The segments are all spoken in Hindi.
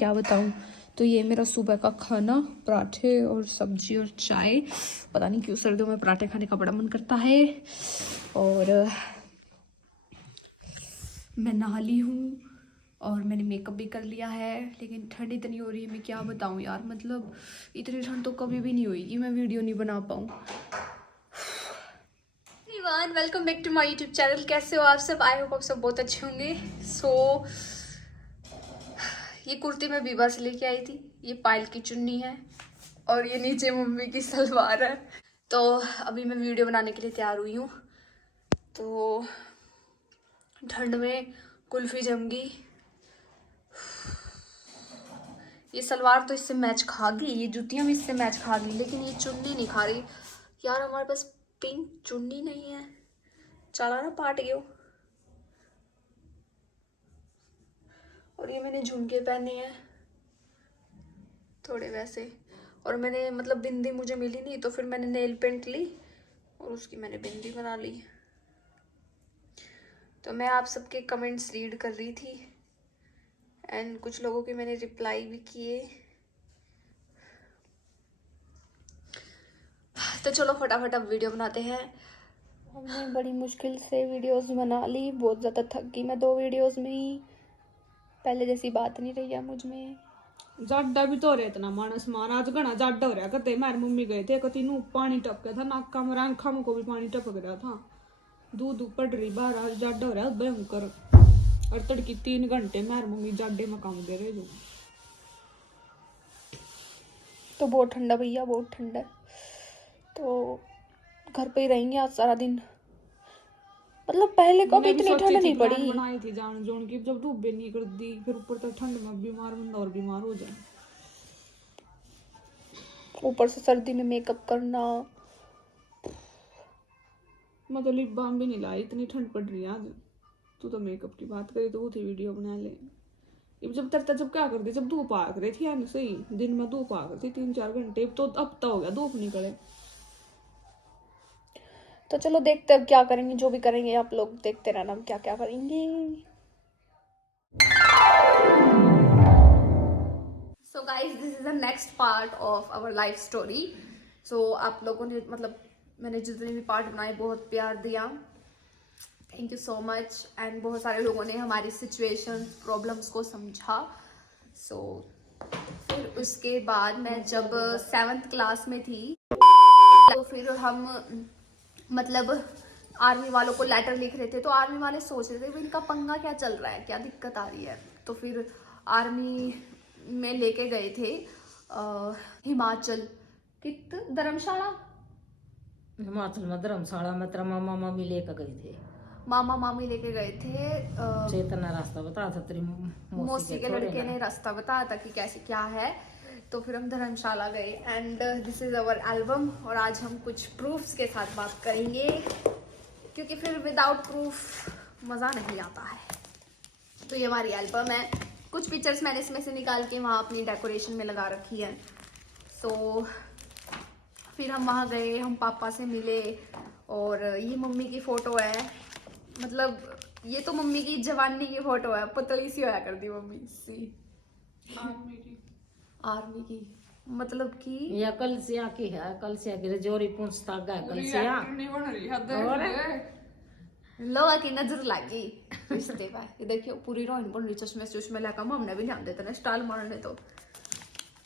क्या बताऊँ। तो ये मेरा सुबह का खाना, पराठे और सब्जी और चाय। पता नहीं क्यों सर्दियों में पराठे खाने का बड़ा मन करता है। और मैं नहा ली हूँ और मैंने मेकअप भी कर लिया है, लेकिन ठंड इतनी हो रही है, मैं क्या बताऊँ यार। मतलब इतनी ठंड तो कभी भी नहीं हुई कि मैं वीडियो नहीं बना पाऊँ। Welcome back to my YouTube channel. कैसे हो आप सब? आई होप आप सब बहुत अच्छे होंगे। ये कुर्ती मैं बीबा से लेके आई थी, ये पायल की चुन्नी है और ये नीचे मम्मी की सलवार है। तो अभी मैं वीडियो बनाने के लिए तैयार हुई हूँ। तो ठंड में कुल्फी जम गई। ये सलवार तो इससे मैच खा गई, ये जूतियाँ भी इससे मैच खा गई, लेकिन ये चुन्नी नहीं खा रही यार। हमारे पास पिंक चुन्नी नहीं है, चला ना पाट गयो। और ये मैंने झुमके पहने हैं थोड़े वैसे, और मैंने मतलब बिंदी मुझे मिली नहीं, तो फिर मैंने नेल पेंट ली और उसकी मैंने बिंदी बना ली। तो मैं आप सबके कमेंट्स रीड कर रही थी एंड कुछ लोगों के मैंने रिप्लाई भी किए। तो चलो फटाफट अब वीडियो बनाते हैं। हमने बड़ी मुश्किल से वीडियोस बना ली, बहुत ज़्यादा थक गई मैं 2 वीडियोस में ही। पहले जैसी बात नहीं रही है मुझ में। जाडा भी तो रहे इतना मानस मान आज घना जाडा हो रहा। कते मेरी मम्मी गए थे, कती नू पानी टपका था, नाका में आंखों में को भी पानी टपक रहा था। दूध पड़ रही बाहर, आज जाडा हो रहा भयंकर। और तड़की 3 घंटे मेरी मम्मी जाडे में काम दे रहे जो। तो बहुत ठंडा भैया, बहुत ठंडा है। तो घर पे ही रहेंगे आज सारा दिन। मतलब पहले कभी इतनी ठंड नहीं पड़ी। बनाई थी जान जोन की, जब धूप भी नहीं कर दी, फिर ऊपर तक ठंड में बीमार बंदा और बीमार हो जाए। ऊपर से सर्दी में मेकअप करना। मैं तो लिप बाम भी नहीं लाई, इतनी ठंड पड़ रही है आज। तू तो मेकअप की बात करी तो वो थी वीडियो बना ले। जब तरता जब क्या करती, जब धूप आ रही थी यार, सही दिन में धूप आ रही थी 3-4 घंटे। तो अब तो हो गया धूप निकले। तो चलो देखते अब क्या करेंगे, जो भी करेंगे आप लोग देखते रहना हम क्या क्या करेंगे। So guys this is the next part of our life story. So आप लोगों ने मतलब मैंने जितने भी पार्ट बनाए बहुत प्यार दिया, thank you so much. And बहुत सारे लोगों ने हमारी सिचुएशन प्रॉब्लम्स को समझा। सो फिर उसके बाद मैं जब 7th क्लास में थी, तो फिर हम मतलब आर्मी वालों को लेटर लिख रहे थे। तो आर्मी वाले सोच रहे थे इनका पंगा क्या चल रहा है, क्या दिक्कत आ रही है। तो फिर आर्मी में लेके गए थे हिमाचल कित धर्मशाला। हिमाचल में धर्मशाला में तेरा मामा मामी लेकर गए थे। मामा मामी लेके गए थे। चेतन ने रास्ता बताया था, तेरी मौसी के लड़के ने रास्ता बताया था कि कैसे क्या है। तो फिर हम धर्मशाला गए and this is our album. और आज हम कुछ प्रूफ्स के साथ बात करेंगे, क्योंकि फिर विदाउट प्रूफ मज़ा नहीं आता है। तो ये हमारी एल्बम है। कुछ पिक्चर्स मैंने इसमें से निकाल के वहाँ अपनी डेकोरेशन में लगा रखी है। सो फिर हम वहाँ गए, हम पापा से मिले। और ये मम्मी की फ़ोटो है, मतलब ये तो मम्मी की जवानी की फ़ोटो है, पतली सी होया कर दी मम्मी सी। आर्मी की मतलब कि या कलसिया की है, कलसिया की जोरी पूछता गया कलसिया और लोहा की नजर लगी रिश्ते पर। ये देखियो पूरी रोहिन बन रही, चश्मे चश्मे लगा। हमने भी ध्यान देते ना स्टाइल मारने। तो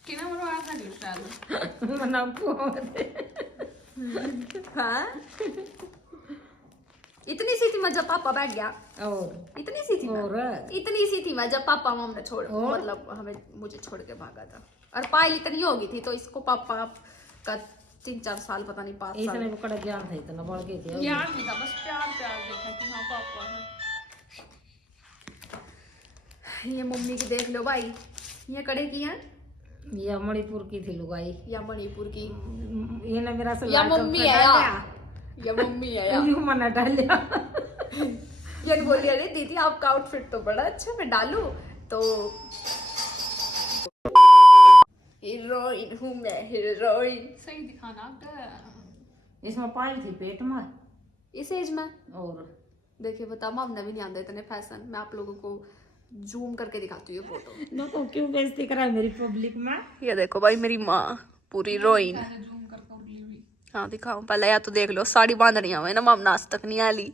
किना मरवा था स्टाइल मना हाँ इतनी सी थी मैं जब पापा बैठ गया, और इतनी सी थी और इतनी सी थी मैं जब पापा हमने छोड़ मतलब हमें मुझे छोड़ के भागा था। और पायल इतनी होगी थी, तो इसको पापा का 3-4 साल पता नहीं 5 साल इतने बड़ा ज्ञान था, इतना बढ़ गए थे यार नहीं था, बस प्यार प्यार देखा कि हाँ पापा है। ये मम्मी की देख लो भाई, ये कड़े की है। या मणिपुर की थी लुगाई, या मणिपुर की। ये ना मेरा या मम्मी है या मम्मी है या मना डालिया। ये बोली अरे दीदी आपका आउटफिट तो बड़ा अच्छा, मैं डालूं। तो हीरोइन हूँ मैं, हीरोइन। सही दिखाना इसमें पाई थी पेट में इस एज में। और देखिए बता, हमने भी नहीं आते इतने फैशन। मैं आप लोगों को जूम करके दिखाती हूँ ये फोटो। नो तो क्यों बेइज्जती करा मेरी पब्लिक में। ये देखो भाई मेरी माँ पूरी हीरोइन। हाँ दिखाओ पहले, या तो देख लो साड़ी बांधनी हुई ना माम, नाच तक नहीं आली।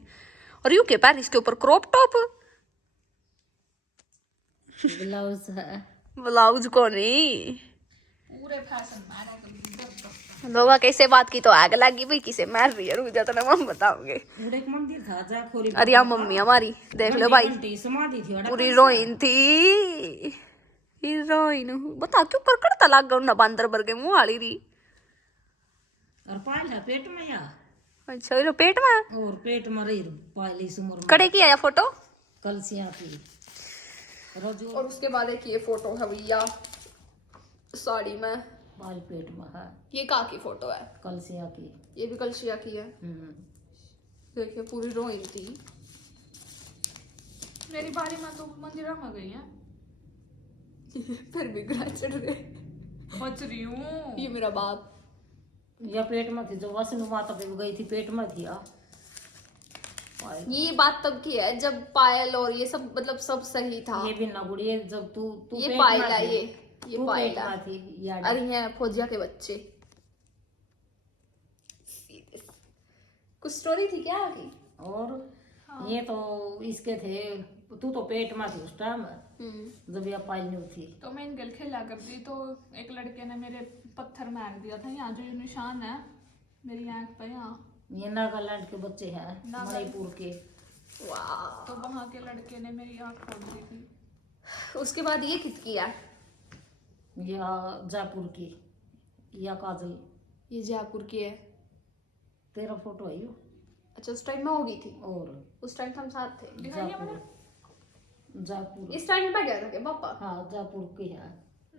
और यू के पैर इसके ऊपर क्रॉप टॉप, ब्लाउज है। ब्लाउज को नहीं। लोग कैसे बात की तो आग लगी भाई, किसे मार रही है, रुक जा तो हम बताओगे। पूरे एक मंदिर था जा खोरी। अरे यहाँ मम्मी हमारी देख लो भाई, घंटी समाधि थी पूरी हीरोइन थी। हीरोइन बता क्यों करकड़ता लाग गया ना, बांदर वर्गे मुंह वाली री। और पायल है पेट में या। अच्छा ये लो पेट में, और पेट में रही पायल इस उम्र में। कड़े की आया फोटो। कलसिया की रोजो। और उसके बाद एक ये फोटो है भैया साड़ी में, पायल पेट में है। ये कहाँ की फोटो है? कलसिया की। ये भी कलशिया की है। देखिए पूरी हीरोइन थी। मेरी बारी में तो मंदिर में गई है। फिर भी ग्रह चढ़ गए। बच रही हूँ। ये मेरा बाप। या पेट में थी जो वसनु माता पे गई थी, पेट में थी। ये बात तब की है जब पायल और ये सब मतलब सब सही था। ये भी ना गुड़िए जब तू ये पेट पायल में है, थी, ये तू पायल पेट है। में थी यार। अरे ये फौजिया के बच्चे। कुछ स्टोरी थी क्या आगे? और ये तो इसके थे, तू तो पेट में थी उस टाइम जब ये पायल नहीं थी। तो मैं इनगल खेला कर दी तो एक लड़के ने मेरे पत्थर मार दिया था, यहाँ जो ये निशान है मेरी आंख पे यहाँ। ये नागालैंड के बच्चे हैं, मणिपुर के। वाह। तो वहाँ के लड़के ने मेरी आंख फोड़ दी थी। उसके बाद ये कित किया? या जयपुर की या काजल। ये जयपुर की है। तेरा फोटो है यो। अच्छा उस टाइम में होगी थी, और उस टाइम हम साथ थे। जयपुर। जयपुर इस टाइम में बैठ गया था क्या पापा? हाँ जयपुर की है।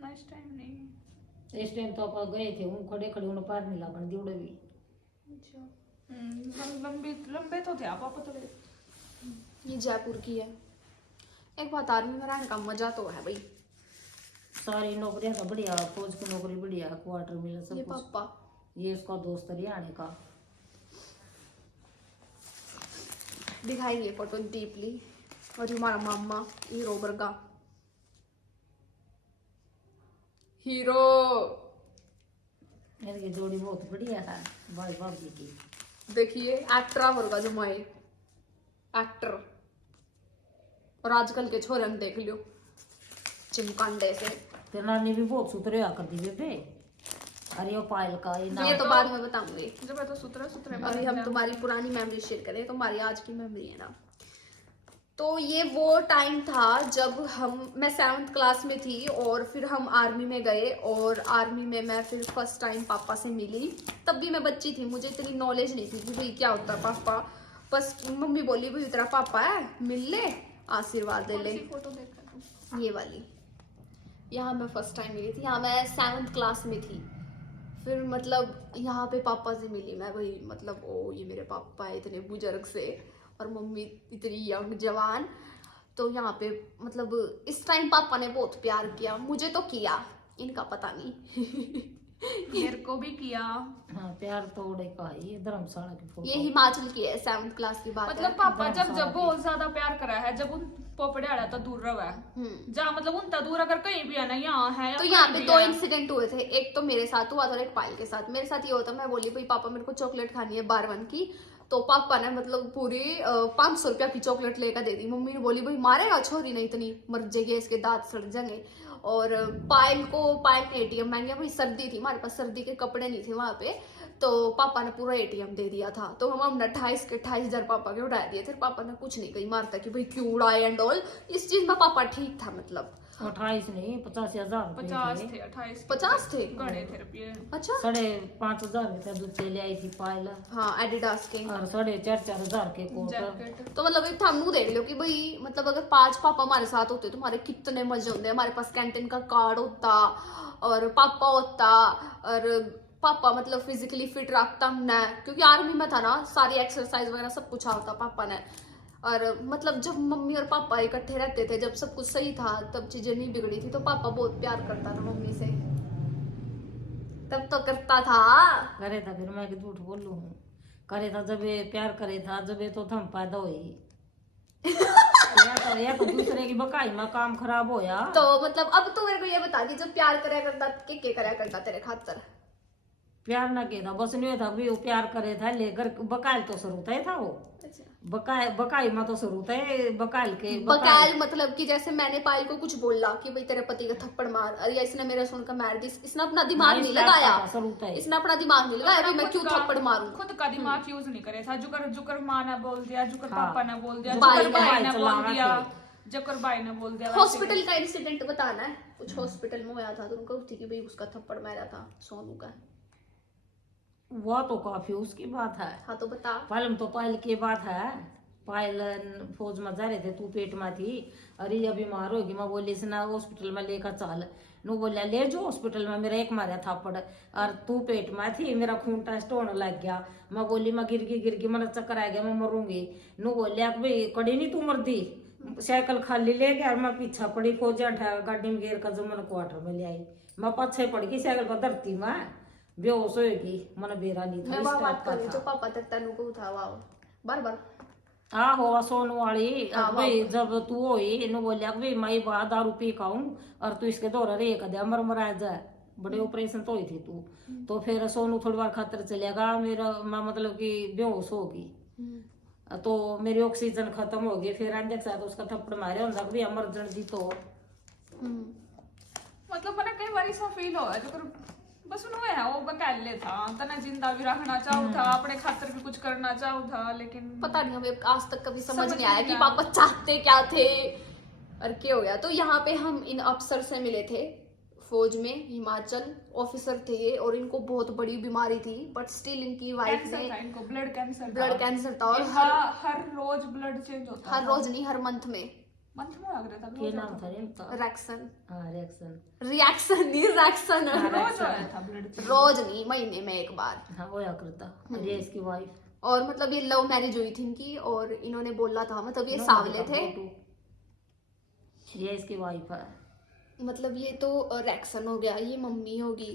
नेक्स्ट टाइम नहीं। इस टाइम तो आप गए थे, वो खड़े खड़े उन्हें पैर नहीं लागन दी उड़े भी। लंबे तो थे आप तो। ये जयपुर की है। एक बात आर्मी में रहने का मजा तो है भाई। सारी नौकरियां तो बढ़िया, फौज की नौकरी बढ़िया, क्वार्टर मिला सब ये कुछ। पापा ये इसका दोस्त हरियाणा का। दिखाएंगे फोटो डीपली। और ये हमारा मामा हीरो बर्गा, हीरो। इनकी जोड़ी बहुत बढ़िया है भाई भाभी की। देखिए एक्टर वर्गा जो माए एक्टर। और आजकल के छोरे हम देख लियो चिमकांडे से। तेरी नानी भी बहुत सुथरे कर दी बेबे। अरे वो पायल का ये तो बाद में बताऊंगी। जब मैं तो सुतरे सुतरे अभी हम तुम्हारी पुरानी मेमोरी शेयर करें तो हमारी आज की मेमोरी है ना। तो ये वो टाइम था जब मैं 7th क्लास में थी और फिर हम आर्मी में गए। और आर्मी में मैं फिर फर्स्ट टाइम पापा से मिली। तब भी मैं बच्ची थी, मुझे इतनी नॉलेज नहीं थी कि भाई क्या होता है पापा। बस मम्मी बोली भाई तेरा पापा है, मिल ले, आशीर्वाद दे ले। फोटो देखा ये वाली, यहाँ मैं फर्स्ट टाइम मिली थी। यहाँ मैं 7th क्लास में थी। फिर मतलब यहाँ पे पापा से मिली मैं, भाई मतलब ओ ये मेरे पापा है इतने बुजुर्ग से, और मम्मी इतनी यंग जवान। तो यहाँ पे मतलब इस टाइम पापा ने बहुत प्यार किया, मुझे तो किया, इनका पता नहीं। मेरे को भी किया। हाँ प्यार तोड़े का है ये धर्मशाला की फोटो। ये हिमाचल की है, 7th क्लास की बात मतलब पापा जब बहुत ज्यादा प्यार करा है, जब उन पोपड़े आया तो दूर रहा है जहाँ मतलब उनता दूर अगर कहीं भी है ना यहाँ है। तो यहाँ पे 2 इंसिडेंट हुए थे। एक तो मेरे साथ हुआ था और एक पायल के साथ। मेरे साथ ये होता, मैं बोली भाई पापा मेरे को चॉकलेट खानी है बारवन की। तो पापा ने मतलब पूरी 500 रुपया की चॉकलेट लेकर दे दी। मम्मी ने बोली भाई मारेगा छोरी नहीं, इतनी मर जाएगी, इसके दांत सड़ जाएंगे। और पायल ने ATM मांगे, भाई सर्दी थी हमारे पास, सर्दी के कपड़े नहीं थे वहां पे। तो पापा ने पूरा ATM दे दिया था। तो हमने 28,000 पापा के उड़ा दिए थे। पापा ने कुछ नहीं कही मारता कि भाई क्यों उड़ाए एंड ऑल। इस चीज में पापा ठीक था, मतलब 28 नहीं 85,000 50 थे 28 50 थे गणे थे रुपये। अच्छा 5,500 रुपया जूते ले आई थी पायल। हाँ एडिडास के। और 4,500 के कोट। जैकेट तो मतलब एक थानू देख लो कि भाई मतलब अगर 5 पापा हमारे साथ होते तो हमारे कितने मजे होते। हमारे पास कैंटीन का कार्ड होता और पापा होता। और पापा मतलब फिजिकली फिट रखता हमने, क्योंकि आर्मी में था ना, सारी एक्सरसाइज वगैरह सब कुछ होता पापा ने। और मतलब जब मम्मी और पापा इकट्ठे रहते थे, जब सब कुछ सही था, तब चीजें नहीं बिगड़ी थी। तो पापा बहुत प्यार करता था मम्मी से, तब तो करता था। करे था फिर मैं कि झूठ बोलू हूँ। करे था जब ये प्यार करे था, जब ये तो हम पैदा हुई। या तो दूसरे की बकाई में काम खराब होया। तो मतलब अब तू मेरे को ये बता कि जब प्यार करया करता के करया करता तेरे खातर? प्यार ना के था, बस नहीं था भी वो प्यार करे था लेकर बकाल तो शुरू ही था वो। अच्छा। बकाई में तो शुरू था बकाल के बकाल मतलब कि जैसे मैंने पायल को कुछ बोला कि भाई तेरे पति का थप्पड़ मार, अरे या इसने मेरा सुनकर मार दी, इसने अपना दिमाग नहीं लगाया, इसने अपना दिमाग नहीं लगाया कि मैं क्यों थप्पड़ मारूं। खुद का दिमाग यूज नहीं करे था। जुकर जुकर माँ ने बोल दिया, जुकर पापा ने बोल दिया, भाई जुकर भाई ने ने बोल दिया, जुकर भाई ने बोल दिया। हॉस्पिटल का इंसिडेंट बताना है, कुछ हॉस्पिटल में हुआ था तो उनको थी कि भाई उसका थप्पड़ मारा था सोनू का। वो तो काफी उसकी बात है। हाँ तो बता। पायल तो पायल की बात है। पायल फौज में जा रहे थे, तू पेट में थी, अरे ये बीमार होगी, मैं बोली ना हॉस्पिटल में लेकर चल। नु बोलिया ले जो हॉस्पिटल में, मेरा एक मारा थापड़, और तू पेट में थी, मेरा खून टेस्ट होने लग गया। मैं बोली मैं गिर गई मेरा चक्कर आ गया, मैं मरूंगी। नु बोलिया भाई कड़ी नहीं तू मर दी, साइकिल खाली ले गया, मैं पीछा पड़ी, फौजी गाड़ी में घेर कर जो मैंने क्वार्टर में ले आई। मैं पीछे पड़ गई साइकिल पर धरती में, बेहोश होगी, मन बेरा नहीं था। मैं बात कर रही हूँ जो पापा तक तेनू को था वाओ बार बार। आहो सोनू वाली भाई जब तू होई नु बोलिया भाई मैं बाहर दारू पी खाऊं और तू इसके दौरा रे कदे मर मरा जाए, बड़े ऑपरेशन तो हुई थी तू। तो फिर सोनू थोड़ी बार खातर चलेगा, मेरा मैं मतलब कि बेहोश होगी, तो मेरी ऑक्सीजन खत्म हो गई। फिर अंदर से उसका थप्पड़ मारे होंगे भाई इमरजेंसी तो मतलब मैंने कई बार ऐसा फील हुआ जो बस उन्होंने है वो बकाले था तना जिंदा भी रखना चाहू था, अपने खातर भी कुछ करना चाहू था, लेकिन पता नहीं हमें आज तक कभी समझ नहीं आया कि पापा चाहते क्या थे और क्या हो गया। तो यहाँ पे हम इन अफसर से मिले थे फौज में, हिमाचल ऑफिसर थे ये, और इनको बहुत बड़ी बीमारी थी बट स्टिल इनकी वाइफ ने, इनको ब्लड कैंसर था और हर रोज ब्लड चेंज होता हर रोज नहीं हर मंथ में लग रहा था। क्या नाम था इनका? रिएक्शन रिएक्शन नहीं रिएक्शन रोज आया था ब्लड रोज नहीं महीने में एक बार। हाँ वो या करता ये इसकी वाइफ। और मतलब ये लव मैरिज हुई थी इनकी, और इन्होंने बोला था मतलब ये सावले थे, ये इसकी वाइफ है। मतलब ये तो रिएक्शन हो गया, ये मम्मी होगी,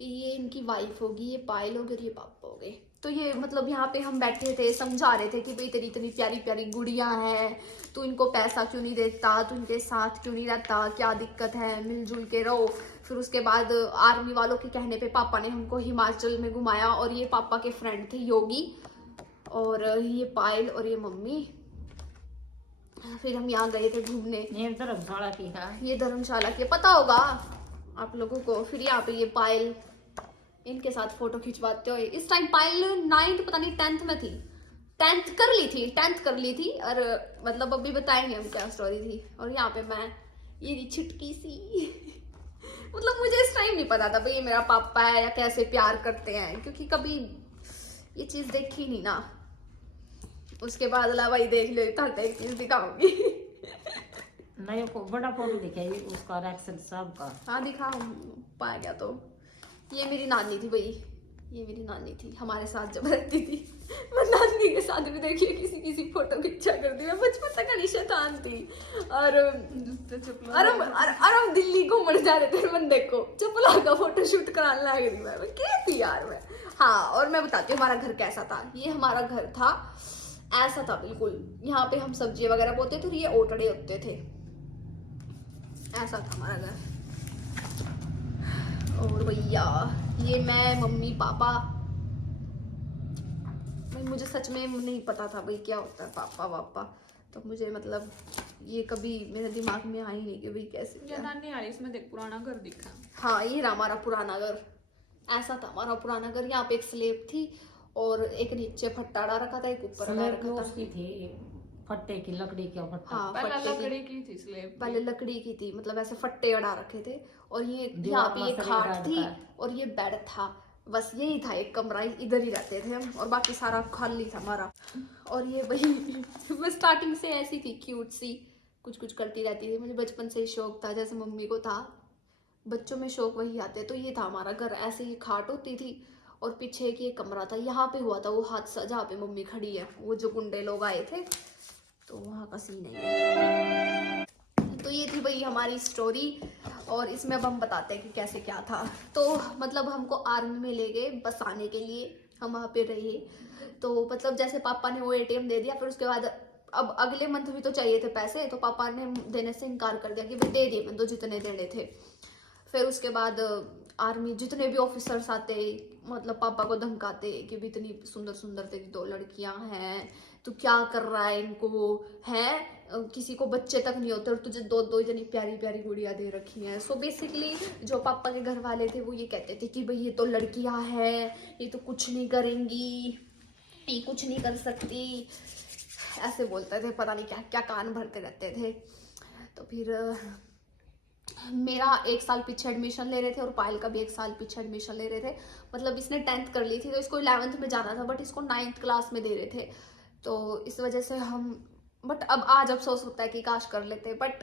ये इनकी वाइफ होगी, ये पायल होगी और ये पापा हो गए। तो ये मतलब यहाँ पे हम बैठे थे समझा रहे थे कि भाई तेरी इतनी प्यारी प्यारी गुड़िया है, तू इनको पैसा क्यों नहीं देता, तू इनके साथ क्यों नहीं रहता, क्या दिक्कत है, मिलजुल के रहो। फिर उसके बाद आर्मी वालों के कहने पे पापा ने हमको हिमाचल में घुमाया, और ये पापा के फ्रेंड थे योगी, और ये पायल और ये मम्मी। फिर हम यहाँ गए थे घूमने। ये धर्मशाला की है, ये धर्मशाला की पता होगा आप लोगों को। फिर यहाँ पे ये पायल इनके साथ फोटो खिंचवाते हुए, इस टाइम पायल 9th पता नहीं 10th में थी, 10th कर ली थी और मतलब अभी बताएंगे हम क्या स्टोरी थी। और यहाँ पे मैं ये छिटकी सी मतलब मुझे इस टाइम नहीं पता था भाई ये मेरा पापा है या कैसे प्यार करते हैं, क्योंकि कभी ये चीज देखी नहीं ना। उसके बाद ला भाई देख लो ताते एक चीज दिखाऊंगी नहीं को बड़ा फोटो दिखाई उसका रिएक्शन सब का। हाँ दिखा पाया गया। तो ये मेरी नानी थी भाई, ये मेरी नानी थी हमारे साथ जब रहती थी। मैं नानी के साथ भी देखिए किसी फोटो खिंचा करती, मैं बचपन तक अली शैतान थी। और हम दिल्ली घूमने जा रहे थे बंदे को चपला का फोटो शूट कराने लग रही मैं क्या थी यार मैं। हाँ और मैं बताती हूँ हमारा घर कैसा था। ये हमारा घर था, ऐसा था बिल्कुल। यहाँ पे हम सब्जी वगैरह बोते थे और ये ओटड़े होते थे, ऐसा था हमारा घर। और भैया ये मैं मम्मी पापा, भाई मुझे सच में नहीं पता था भाई क्या होता है पापा वापा, तो मुझे मतलब ये कभी मेरे दिमाग में आई नहीं कि भाई कैसे क्या। नानी आ रही इसमें देख पुराना घर दिखा। हाँ ये रहा हमारा पुराना घर, ऐसा था हमारा पुराना घर। यहाँ पे एक स्लेब थी और एक नीचे फट्टा डाल रखा था, एक ऊपर डाल रखा था। उसकी थी फट्टे की लकड़ी का फट्टा। हाँ पहले लकड़ी की थी स्लेब, पहले लकड़ी की थी, मतलब ऐसे फट्टे अड़ा रखे थे। और ये यहाँ पे ये खाट थी और ये बेड था, बस यही था एक कमरा, इधर ही रहते थे हम और बाकी सारा खाली था हमारा। और ये भाई मैं स्टार्टिंग से ऐसी थी क्यूट सी, कुछ कुछ करती रहती थी। मुझे बचपन से ही शौक था, जैसे मम्मी को था, बच्चों में शौक वही आते। तो ये था हमारा घर, ऐसे ही खाट होती थी और पीछे एक ये कमरा था। यहाँ पे हुआ था वो हादसा जहाँ पे मम्मी खड़ी है, वो जो गुंडे लोग आए थे, तो वहाँ का सीन है। तो ये थी भाई हमारी स्टोरी और इसमें अब हम बताते हैं कि कैसे क्या था। तो मतलब हमको आर्मी में ले गए बसाने के लिए, हम वहाँ पे रहे। तो मतलब जैसे पापा ने वो ATM दे दिया, फिर उसके बाद अब अगले मंथ भी तो चाहिए थे पैसे, तो पापा ने देने से इनकार कर दिया कि भाई दे दिए मैं तो जितने देने थे। फिर उसके बाद आर्मी जितने भी ऑफिसर्स आते मतलब पापा को धमकाते कि भी इतनी सुंदर सुंदर तेरी 2 लड़कियां हैं, तू क्या कर रहा है इनको, है किसी को बच्चे तक नहीं होते और तुझे 2 इतनी प्यारी प्यारी गुड़िया दे रखी हैं। सो बेसिकली जो पापा के घर वाले थे वो ये कहते थे कि भाई ये तो लड़कियां हैं, ये तो कुछ नहीं करेंगी, ये कुछ नहीं कर सकती, ऐसे बोलते थे, पता नहीं क्या क्या कान भरते रहते थे। तो फिर मेरा 1 साल पीछे एडमिशन ले रहे थे और पायल का भी 1 साल पीछे एडमिशन ले रहे थे। मतलब इसने 10th कर ली थी तो इसको 11th में जाना था, बट इसको 9th क्लास में दे रहे थे। तो इस वजह से हम, बट अब आज अफसोस होता है कि काश कर लेते, बट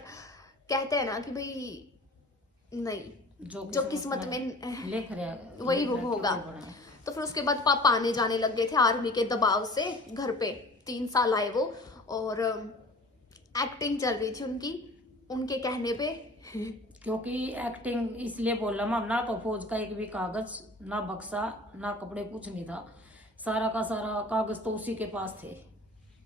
कहते हैं ना कि भाई नहीं जो किस्मत में लिख रहा वही वो होगा। तो फिर उसके बाद पापा आने जाने लग गए थे आर्मी के दबाव से घर पे। 3 साल आए वो, और एक्टिंग चल रही थी उनकी, उनके कहने पे। क्योंकि एक्टिंग इसलिए बोला मैं, ना तो फौज का एक भी कागज, ना बक्सा, ना कपड़े, कुछ नहीं था। सारा का सारा कागज तो उसी के पास थे।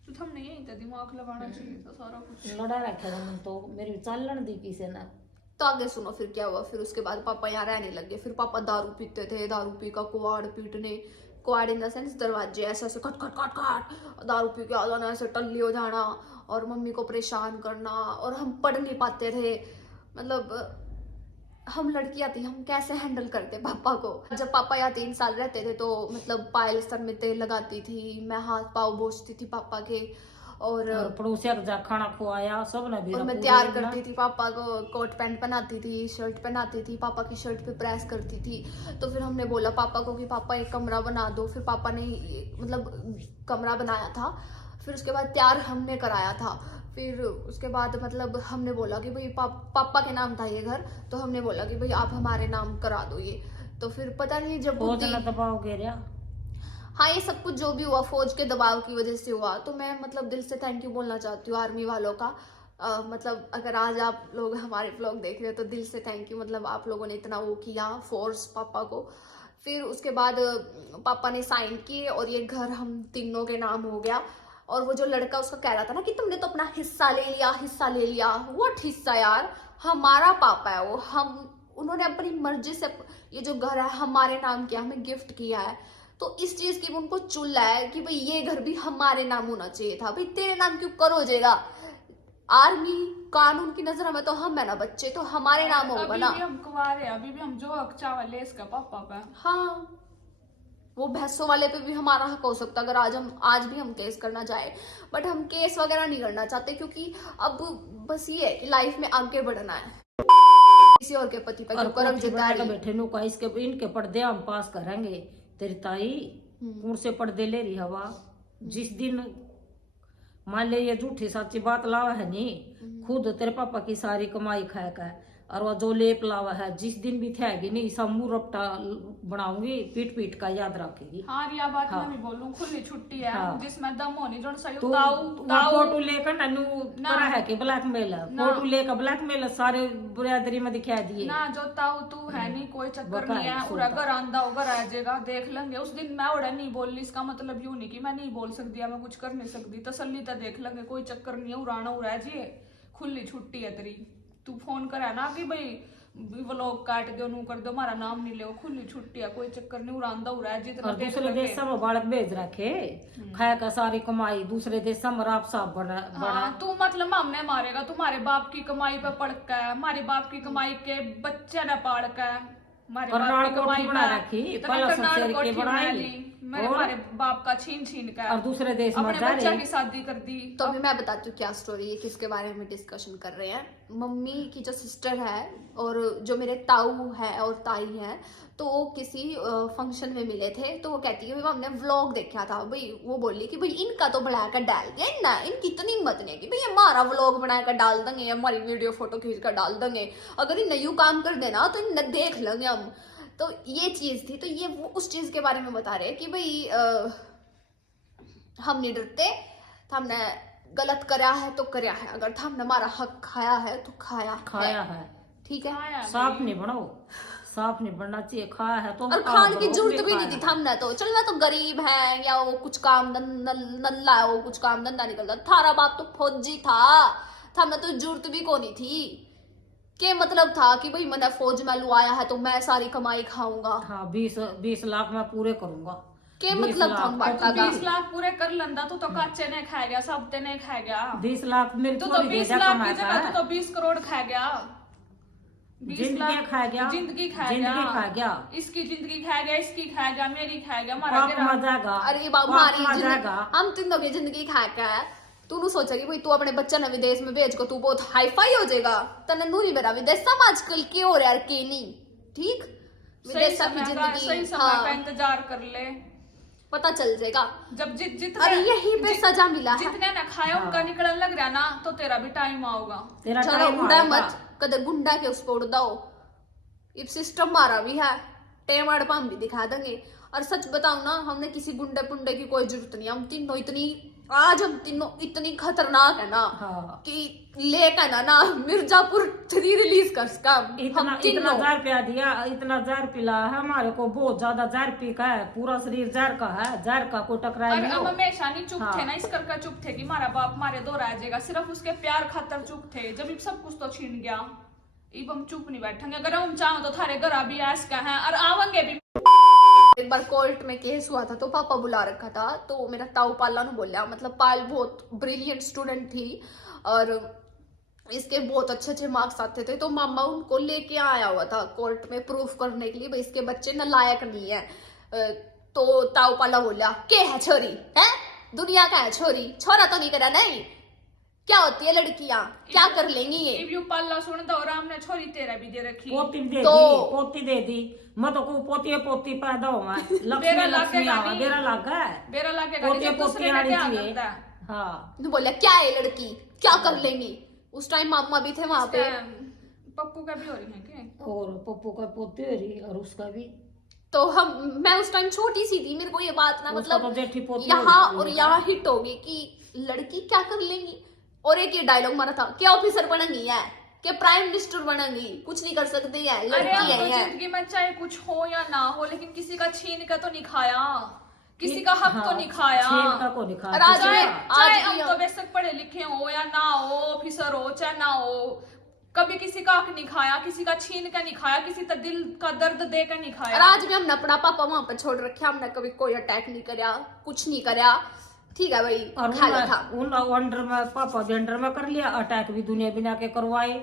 तो हमने यही था दिमाग लगाना चाहिए था, सारा कुछ लड़ा रखा था मैंने तो, मेरी चालन दी किसी ने। तो आगे सुनो फिर क्या हुआ। फिर उसके बाद पापा यहाँ रहने लगे। फिर पापा दारू पीते थे, दारू पी का कुआड़ पीटने, कुआड़ इन द सेंस दरवाजे ऐसे ऐसे खट खट खट खट, दारू पी के आ जाना, ऐसे टल्ली हो जाना और मम्मी को परेशान करना। और हम पढ़ नहीं पाते थे, मतलब हम लड़कियां थी, हम कैसे हैंडल करते पापा को। जब पापा यहाँ 3 साल रहते थे तो मतलब पायल सर में तेल लगाती थी, मैं हाथ पाँव पोंछती थी पापा के, और पड़ोसिया को जा खाना खुआया सब ने भी। और मैं तैयार करती थी पापा को, कोट पैंट पहनाती थी, शर्ट पहनाती थी, पापा की शर्ट पे प्रेस करती थी। तो फिर हमने बोला पापा को कि पापा एक कमरा बना दो। फिर पापा ने मतलब कमरा बनाया था। फिर उसके बाद तैयार हमने कराया था। फिर उसके बाद मतलब हमने बोला कि भाई पापा के नाम था ये घर, तो हमने बोला कि भाई आप हमारे नाम करा दो ये। तो फिर पता नहीं जब फौज ने दबाव घेरा। हाँ, ये सब कुछ जो भी हुआ फौज के दबाव की वजह से हुआ। तो मैं मतलब दिल से थैंक यू बोलना चाहती हूँ आर्मी वालों का। मतलब अगर आज आप लोग हमारे व्लॉग देख रहे हो तो दिल से थैंक यू, मतलब आप लोगों ने इतना वो किया फोर्स पापा को। फिर उसके बाद पापा ने साइन किए और ये घर हम तीनों के नाम हो गया। और वो जो लड़का उसका कह रहा था ना कि तुमने तो अपना हिस्सा ले लिया, हिस्सा ले लिया, व्हाट हिस्सा यार, हमारा पापा है वो, हम उन्होंने अपनी मर्जी से ये जो घर है हमारे नाम किया, हमें गिफ्ट किया है। तो इस चीज की उनको चुल है कि भाई ये घर भी हमारे नाम होना चाहिए था। भाई तेरे नाम क्यों करो जाएगा, आर्मी कानून की नजर में तो हम है ना बच्चे, तो हमारे नाम होगा ना। अभी भी हम कुंवारे हैं, अभी भी हम जो हक चावल है इसका पापा का। हाँ, वो भैंसों वाले पे भी हमारा हक हो सकता अगर आज भी हम केस करना चाहे, बट हम केस वगैरह नहीं करना चाहते क्योंकि अब बस ये है कि लाइफ में आगे बढ़ना है। किसी और के पति पे करम जिम्मेदारी बैठे नु का इसके इनके पर्दे हम पास करेंगे। तेरी ताई कौन से पर्दे ले रही हवा। जिस दिन मान ले ये झूठी सच्ची बात लावा है नहीं, खुद तेरे पापा की सारी कमाई खाएगा और वो जो लेप लावा है जिस दिन भी थेगी नहीं सब मुंह रपटा बनाऊंगी, पीट पीट का याद रखेगी। हाँ रिया बात हाँ। मैं भी बोलूं, खुली छुट्टी है हाँ। जिसमें दम होनी जो सही तू ताऊ फोटो लेकर ननू ना। करा है कि ब्लैकमेल, फोटो लेकर ब्लैकमेल सारे बुरादरी में दिखा दिए ना जो ताऊ तू है नहीं, कोई चक्कर बका नहीं है, है, उरा घर आंदा होगा रह जाएगा, देख लेंगे। उस दिन मैं उड़ा नहीं बोल ली, इसका मतलब यूं नहीं कि मैं नहीं बोल सकती, मैं कुछ कर नहीं सकती, तसल्ली तो देख लेंगे, कोई चक्कर नहीं है, उड़ाना उड़ा जी, खुली छुट्टी है तेरी। तू फोन करा ना कि भाई व्लॉग काट दो, नू कर दो, हमारा नाम नहीं ले, खुली छुट्टी है, कोई चक्कर नहीं, उड़ांदा उड़ा जितना और दूसरे देश में बालक भेज रखे खाया का सारी कमाई दूसरे देश में राप साफ बना। हाँ, तू मतलब हमने मारेगा, तुम्हारे बाप की कमाई पे पड़का है, हमारे बाप की कमाई के बच्चे ने पाड़का है, हमारे बाप की कमाई बना रखी मेरे हमारे बाप का छीन छीन का और दूसरे देश में अपने बच्चा की शादी कर दी। तो अभी मैं बताती हूँ क्या स्टोरी है, किसके बारे में डिस्कशन कर रहे हैं। मम्मी की जो सिस्टर है और जो मेरे ताऊ है और ताई है, तो वो किसी फंक्शन में मिले थे। तो वो कहती है हमने व्लॉग देखा था भाई, वो बोली कि भाई इनका तो बढ़ा कर डाल दिया ना, इनकी इतनी हिम्मत नहीं कि भाई हमारा व्लॉग बनाकर डाल देंगे, हमारी वीडियो फोटो खींच कर डाल देंगे, अगर इन यूं काम कर देना तो इन देख लेंगे हम। तो ये चीज थी, तो ये वो उस चीज के बारे में बता रहे कि भाई हम नहीं डरते, हमने गलत करा है तो करा है, अगर हमने हमारा हक खाया है तो खाया है। ठीक है, साफ नहीं बनाओ, साफ नहीं बनना चाहिए, खाया है तो और खाने की जरूरत भी नहीं थी हमने तो, चल मैं तो गरीब है या वो कुछ काम नल्ला है, वो कुछ काम धंधा निकलता, थारा बाप तो फौजी था, हमें तो जरूरत भी को नहीं थी। के मतलब था कि भाई मैंने फौज में लुआया है तो मैं सारी कमाई खाऊंगा। हाँ 20 लाख मैं पूरे करूंगा। के 20 मतलब था लाख, बाटा का 20 लाख पूरे कर लंदा तो काचे ने खा गया, सब ने खा गया। 20 लाख मेरे तो थोड़ी 20 भेजा लाख की कमाता जगह है। तो 20 करोड़ खा गया। 20 जिंदगी लाख खा गया, जिंदगी खा जिंदगी खा गया। इसकी जिंदगी खा गया, इसकी खा गया, मेरी खा गया, हमारा पाप गिरा। मजागा, अरे बाबू पाप हमारी मजागा। हम तीनों की जिंदगी खा के है, तू सोचेगी भाई तू अपने बच्चे ने विदेश में भेज को तू बहुत हाई फाई हो जाएगा, तने नू नहीं मेरा विदेश सब आजकल के हो रहा है के नहीं ठीक, सही विदेश की समय जिंदगी का हाँ इंतजार कर ले, पता चल जाएगा। जब जितने अरे यही पे सजा मिला है, जितने ना खाया उनका निकलने लग रहा ना तो तेरा भी टाइम आऊगा। तेरा चलो टाइम उड़ा आएगा। मत कदे गुंडा के उस पर उड़ दो, इब सिस्टम मारा भी है, टेमाड़ पाम भी दिखा देंगे। और सच बताऊं ना हमने किसी गुंडे पुंडे की कोई जरूरत नहीं, हम तीनों इतनी आज हम तीनों इतनी खतरनाक है ना हाँ। कि लेकर ना मिर्जापुर 3 रिलीज कर सका इतना हम इतना तीनों। जार पिला दिया, इतना जार पिला है हमारे को, बहुत ज्यादा जार पी का है, पूरा शरीर जार का है, जार का कोई टकराए और नहीं अब हो। हमेशा नहीं चुप हाँ। थे ना, इस करके चुप थे कि हमारा बाप हमारे दो रह जाएगा, सिर्फ उसके प्यार खातर चुप थे। जब सब कुछ तो छीन गया, अब हम चुप नहीं बैठेंगे। अगर हम चाहो तो थारे घर भी ऐस का है और आवेंगे भी। एक बार कोर्ट में केस हुआ था तो पापा बुला रखा था, तो मेरा ताऊ पाला ने बोला, मतलब पाल बहुत ब्रिलियंट स्टूडेंट थी और इसके बहुत अच्छे अच्छे मार्क्स आते थे, तो मामा उनको लेके आया हुआ था कोर्ट में प्रूफ करने के लिए भाई इसके बच्चे नालायक नहीं है। तो ताऊ पाला बोला के है छोरी है, दुनिया का है छोरी, छोरा तो नहीं करा नहीं, क्या होती है लड़कियां, क्या कर लेंगी ये। इब यू पाला सुन दो, राम ने छोरी तेरा भी दे रखी। पोती दे तो- दी, पोती दे दी, मैं तो को पोती पैदा हुआ लक्ष्मी बेरा लक्ष्मी लागेगा आवा, नहीं। बेरा लगा है। बेरा लाके पोती जब पोती दूसरे ने आनी क्या चाहिए। करता है। हाँ तो बोला क्या है लड़की, क्या कर लेंगी। उस टाइम मामा भी थे वहां पे, पप्पू का भी हो रही है क्या? और पप्पू का पोती हो रही और उसका भी, तो मैं उस टाइम छोटी सी थी, मेरे को ये बात ना उसका तो मतलब जेठी पोती यहाँ हो और रही है। यहाँ हिट होगी कि लड़की क्या कर लेंगी। और एक ये डायलॉग मारा था क्या ऑफिसर बनेंगी है, क्या प्राइम मिनिस्टर बनेंगी, कुछ नहीं कर सकती है अरे लड़की हम तो है। जिंदगी में चाहे कुछ हो या ना हो, लेकिन किसी का छीन का तो नहीं खाया, किसी का हक तो नहीं खाया। छीन का को नहीं खाया। और आज किसी चाहे का। आज चाहे भी हम तो बेशक पढ़े लिखे हो या ना हो, ऑफिसर हो चाहे ना हो, कभी किसी का हक नहीं खाया, किसी का छीन का नहीं खाया, किसी का दिल का दर्द दे कर नहीं और खाया। आज भी हमने अपना पापा वहां पर छोड़ रखे, हमने कभी कोई अटैक नहीं करया, कुछ नहीं करया, ठीक है भाई और खा लिया था। उन अंडर में पापा भी अंडर में कर लिया, अटैक भी दुनिया बिना के करवाए,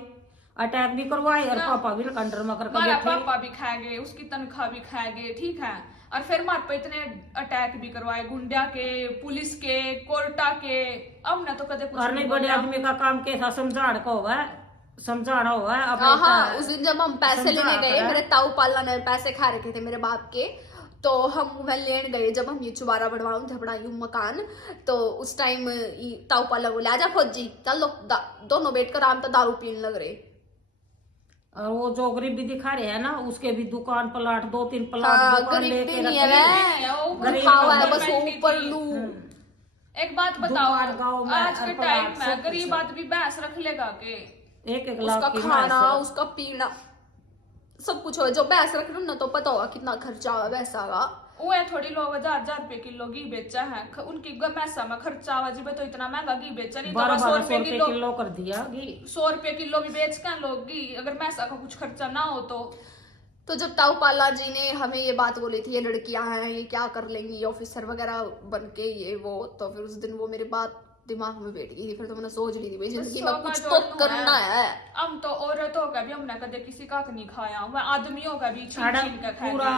अटैक भी करवाए और पापा भी अंडर में करके हमारा बैठे। पापा भी खा गए, उसकी तनख्वाह भी खा गए, ठीक है। और फिर हमारे पे इतने अटैक भी करवाए, गुंडा के, पुलिस के, कोर्टा के, हमने तो कदे कुछ और नहीं नहीं बड़े बोला। आदमी का काम कैसा समझाना का हुआ है, समझाना हुआ है अपने हाँ उस दिन जब हम पैसे समझा लेने गए, कर। मेरे ताऊ पाला ने पैसे खा रखे थे मेरे बाप के, तो हम वह लेने गए जब हम ये चुबारा बढ़वाऊं थे बनाई मकान, तो उस टाइम ताऊ पाला बोले आजा फौजी चल लो दोनों बैठ कर आम तो दारू पीने लग रहे। और वो जो गरीबी दिखा रहे हैं ना, उसके भी दुकान प्लाट 2-3 प्लाट हाँ दुकान गरीबी लेके नहीं है रखे हैं। वो गरीब खावा है का बस वो ऊपर लू। एक बात बताओ, दुकान गाँव में आज के और टाइम प्लाट में सब गरीब कुछ। आदमी भैंस रख लेगा के? एक उसका लाख की खाना भैंस। उसका पीना सब कुछ हो, जो भैंस रख रहे हो ना तो पता होगा कितना खर्चा हुआ भैंसा का। वो है थोड़ी लोग 1000 रुपए किलो घी बेचा है, उनकी मैसा में खर्चा हुआ जी, तो इतना महंगा घी बेचा नहीं, तो 1200 100 रुपए रुपए किलो, किलो कर दिया घी। 100 रुपए किलो भी बेच के लोग घी, अगर मैसा का कुछ खर्चा ना हो तो जब ताऊ पाला जी ने हमें ये बात बोली थी ये लड़कियां हैं ये क्या कर लेंगी ऑफिसर वगैरह बन के ये वो, तो फिर उस दिन वो मेरी बात दिमाग में बैठ गई थी, फिर तो मैंने सोच ली थी भाई जिंदगी में कुछ तो करना है। हम तो औरतों का भी हमने कदे किसी का नहीं खाया, वह आदमियों का भी छीन अरे छीन का खाया। पूरा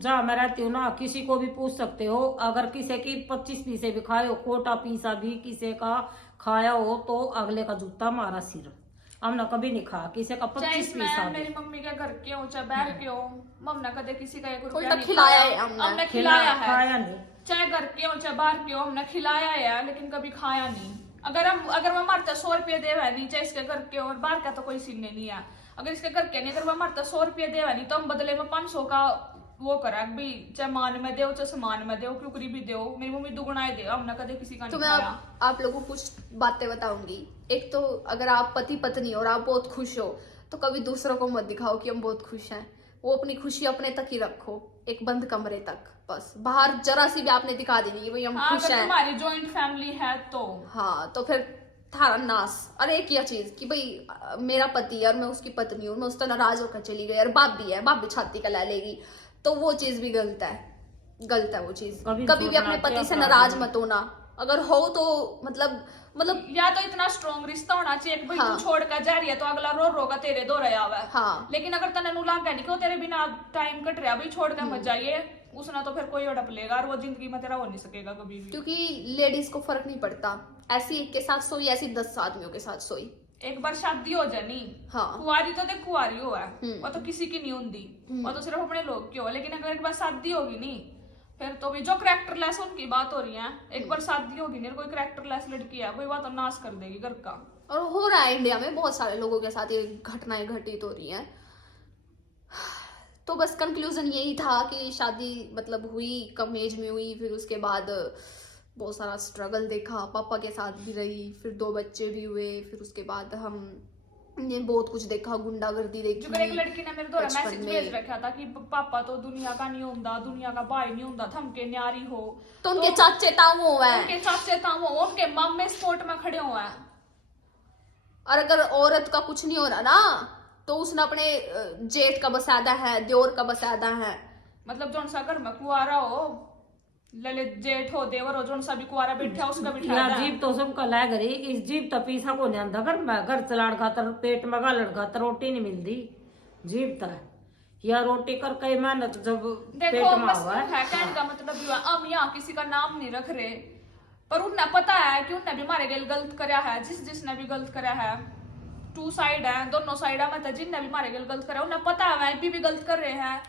जहाँ मैं रहती हूँ ना, किसी को भी पूछ सकते हो, अगर किसी की 25 पीसे भी खाए हो, कोटा पीसा भी किसी का खाया हो तो अगले का जूता मारा सिर। हमने कभी नहीं खाया किसी का चाहे 25 इसमें पीसा भी। मेरी मम्मी के घर के हो चाहे बाहर के हो, हमने कदे किसी का 1 रुपया उल्टा नहीं खिलाया खाया। है हमने। हमने खिलाया है, खाया नहीं। चाहे घर के हो चाहे बाहर के हो, हमने खिलाया है लेकिन कभी खाया नहीं। अगर वो मारता 100 रुपये दे नहीं, चाहे इसके घर के और बाहर का तो कोई सीन नहीं है, अगर इसके घर के नहीं, अगर वो मारता 100 रुपये दे नहीं तो हम बदले में 500 का वो करा भी, चाहे मान में दो चाहे सामान में दो, क्योंकि भी दो, मेरी मम्मी दुगुना दे, हमने कदे किसी का तो नहीं मैं खाया। आप लोगों को कुछ बातें बताऊंगी। एक तो अगर आप पति पत्नी और आप बहुत खुश हो तो कभी दूसरों को मत दिखाओ कि हम बहुत खुश हैं, वो अपनी खुशी अपने तक ही रखो, एक बंद कमरे तक बस। बाहर जरा सी भी आपने दिखा देनी कि भाई हम खुश अगर हैं, तुम्हारी जॉइंट फैमिली है तो हाँ, तो फिर थारा नाश। अरे एक ही चीज कि भाई मेरा पति है और मैं उसकी पत्नी हूँ, मैं उस तरह नाराज होकर चली गई और बाप भी है, बाप भी छाती का ला लेगी, तो वो चीज भी गलत है, गलत है वो चीज। कभी भी अपने पति से नाराज मत होना, अगर हो तो मतलब या तो इतना स्ट्रॉन्ग रिश्ता होना चाहिए कि भाई हाँ। तू छोड़ कर जा रही है तो अगला रो रो का तेरे दो रहा हुआ है। हाँ। लेकिन अगर तने नु लाग नहीं कि वो तेरे बिना टाइम कट रहा, भाई छोड़ कर मत जाइए, उसने तो फिर कोई अड़प लेगा और वो जिंदगी में तेरा हो नहीं सकेगा कभी भी। क्योंकि लेडीज को फर्क नहीं पड़ता, ऐसी एक के साथ सोई ऐसी 10 आदमियों के साथ सोई। एक बार शादी हो जानी, हाँ। कुंवारी तो देख कुंवारी हो है, वो तो किसी की नहीं होती, वो तो सिर्फ अपने लोग की हो। लेकिन अगर एक बार शादी होगी नहीं, फिर तो भी जो करेक्टरलेस उनकी बात हो रही है, एक बार शादी होगी नहीं, कोई करेक्टरलेस लड़की है वही बात तो नाश कर देगी घर का। और हो रहा है इंडिया में, बहुत सारे लोगों के साथ ये घटनाएं घटित हो रही हैं। तो बस कंक्लूजन यही था कि शादी मतलब हुई, कम एज में हुई, फिर उसके बाद बहुत सारा स्ट्रगल देखा, पापा के साथ भी रही, फिर 2 बच्चे भी हुए, फिर उसके बाद हमने बहुत कुछ देखा, गुंडागर्दी देखी। जो एक लड़की ने मेरे द्वारा बचपन मैसेज में। भेज रखा था कि पापा तो दुनिया का नहीं होता, दुनिया का भाई नहीं होता, थमके न्यारी हो तो उनके चाचे ताऊ हैं, उनके चाचे ताऊ उनके मामे स्पोर्ट में खड़े हुए हैं। और अगर औरत का कुछ नहीं हो रहा ना, तो उसने अपने जेठ का बसादा है, दियोर का बसादा है। मतलब जोन सा घर में कुआरा हो, ललित जेठ हो, देवर हो, जोन सा भी कुआरा बैठा उसका बिठा यार जीव तो सबका लाग रही, इस जीव तो पीसा को नहीं आंदा घर में, घर चलाड़ खातर पेट में गालड़ खातर रोटी नहीं मिलती, जीव तो या रोटी कर कई मेहनत जब पेट देखो में बस हुआ है कहने का मतलब ये हुआ, हम यहाँ किसी का नाम नहीं रख रहे, पर उन्हें पता है कि उन्हें भी मारे गए गलत करया है, जिसने भी गलत करया है, 2 साइड है, दोनों साइड में तो जिनने भी मारे गए गलत करया उन्हें पता है भी गलत कर रहे हैं।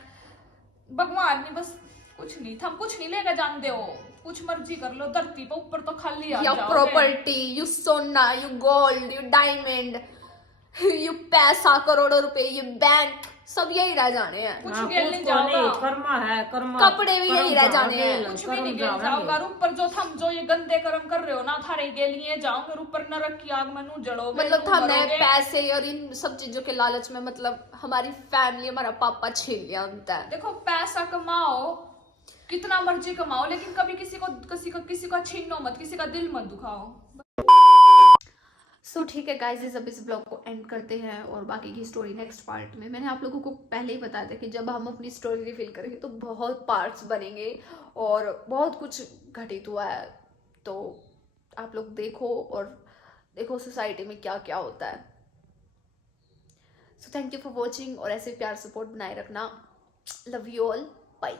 भगवान ने बस कुछ नहीं, हम कुछ नहीं लेकर जानते हो, कुछ मर्जी कर लो, धरती पे ऊपर तो खाली आ या जाओगे। प्रॉपर्टी, यू सोना, you gold, you diamond, you पैसा, करोड़ों रुपए, ये बैंक, सब यही रह जाने हैं। कुछ हाँ, गेल नहीं कुछ को नहीं, जाओगा, कर्मा है, कर्मा कपड़े भी यही रह जाने हैं, कुछ भी नहीं गेल जाओगा। और ऊपर जो थम जो ये गंदे कर्म कर रहे हो ना, थारे गेलिए जाओगे और ऊपर नरक की आग में नू जलोगे, मतलब नू हमने मरोगे। पैसे और इन सब चीजों के लालच में मतलब हमारी फैमिली, हमारा पापा छीन लिया होता है। देखो पैसा कमाओ, कितना मर्जी कमाओ, लेकिन कभी किसी का छीनो मत, किसी का दिल मत दुखाओ। सो ठीक है गाइस, अब इस ब्लॉग को एंड करते हैं और बाकी की स्टोरी नेक्स्ट पार्ट में। मैंने आप लोगों को पहले ही बताया था कि जब हम अपनी स्टोरी रिवील करेंगे तो बहुत पार्ट्स बनेंगे और बहुत कुछ घटित हुआ है, तो आप लोग देखो और देखो सोसाइटी में क्या क्या होता है। So thank you for watching और ऐसे प्यार सपोर्ट बनाए रखना। Love you all, bye.